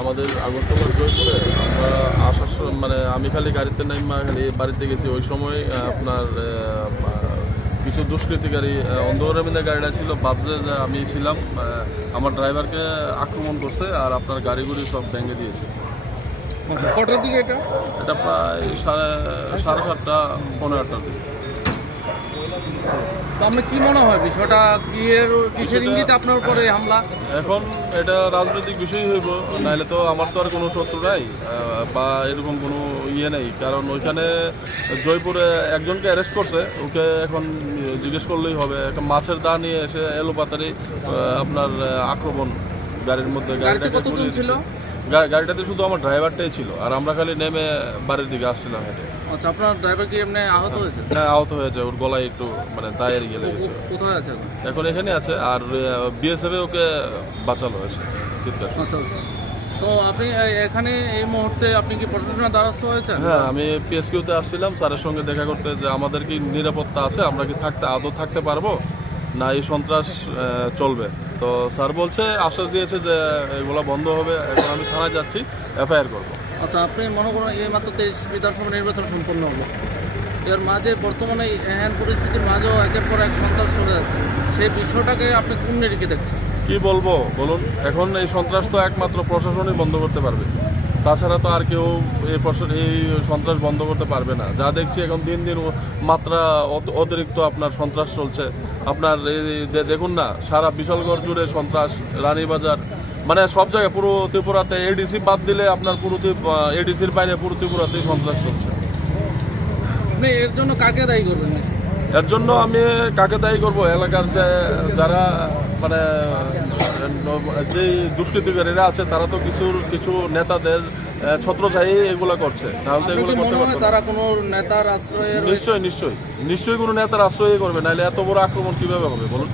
আমাদের আগরতলার জয়পুরে আমরা আসার মানে আমি খালি গাড়িতে নাইমা খালি বাড়িতে গেছি। ওই সময় আপনার কিছু দুষ্কৃতিকারী অন্ধকারের মধ্যে গাড়িটা ছিল, ভাবছে যে আমি ছিলাম, আমার ড্রাইভারকে আক্রমণ করছে আর আপনার গাড়িগুড়ি সব ভেঙে দিয়েছে। কটার দিকে এটা? এটা প্রায় সাড়ে 7:30 পৌনে 8টার দিকে। আপনার কি মনে হয় বিষয়টা কিসের ইঙ্গিত আপনার উপরে হামলা? এখন এটা রাজনৈতিক বিষয় হইব, নাইলে তো আমার তো আর কোনো শত্রু নাই বা এরকম কোনো ইয়ে নেই। কারণ ওইখানে জয়পুরে একজনকে অ্যারেস্ট করছে, ওকে এখন জিজ্ঞেস করলেই হবে। একটা মাছের দা নিয়ে এসে এলোপাতারি আপনার আক্রমণ গাড়ির মধ্যে। গাড়িটাতে শুধু আমার ড্রাইভারটাই ছিল, আর আমরা খালি নেমে বাড়ির দিকে আসছিলাম হেঁটে। আচ্ছা, আপনার ড্রাইভার কি এমনি আহত হয়েছে? হ্যাঁ, আহত হয়েছে, ওর গলায় একটু মানে দায়ের গিয়ে লেগেছে। কোথায় আছে এখন? এখানে আছে, আর বিএসএফ ওকে বাঁচালো হয়েছে। তো আপনি এখানে এই মুহূর্তে আপনি কি প্রশাসনের দ্বারস্থ হয়েছেন? হ্যাঁ, আমি পিএসকিউতে আসছিলাম স্যারের সঙ্গে দেখা করতে, যে আমাদের কি নিরাপত্তা আছে, আমরা কি আদৌ থাকতে পারবো না এই সন্ত্রাস চলবে। তো স্যার বলছে, আশ্বাস দিয়েছে যে এগুলো বন্ধ হবে। এখন আমি থানায় যাচ্ছি, এফআইআর করবো। আচ্ছা, আপনি মনে করেন এই মাত্র 23 বিধানসভা নির্বাচন সম্পন্ন হলো, এর মাঝে বর্তমানে এহেন পরিস্থিতির মাঝেও একের পর এক সন্ত্রাস চলে যাচ্ছে, সেই বিষয়টাকে আপনি কোন নিরিখে দেখছেন? কি বলবো বলুন, এখন এই সন্ত্রাস তো একমাত্র প্রশাসনই বন্ধ করতে পারবে, তাছাড়া তো আর কেউ এই সন্ত্রাস বন্ধ করতে পারবে না। যা দেখছি এখন দিন দিন মাত্রা অতিরিক্ত আপনার সন্ত্রাস চলছে। আপনার দেখুন না, সারা বিশালগড় জুড়ে সন্ত্রাস, রানীবাজার, মানে সব জায়গায় পুরো ত্রিপুরাতে, এডিসি বাদ দিলে আপনার পুরো এডিসির বাইরে পুরো ত্রিপুরাতেই সন্ত্রাস চলছে। আপনি এর জন্য কাকে দায়ী করবেন? এর জন্য আমি কাকে দায়ী করবো? এলাকার যারা মানে যে দুষ্কৃতিকারীরা আছে, তারা তো কিছু নেতাদের ছত্রছায়াই এগুলো করছে। তাহলে এগুলো করতে পারবে তারা কোনো নেতার আশ্রয়ে? নিশ্চয়ই কোনো নেতার আশ্রয় করবে, নাহলে এত বড় আক্রমণ কিভাবে হবে বলুন।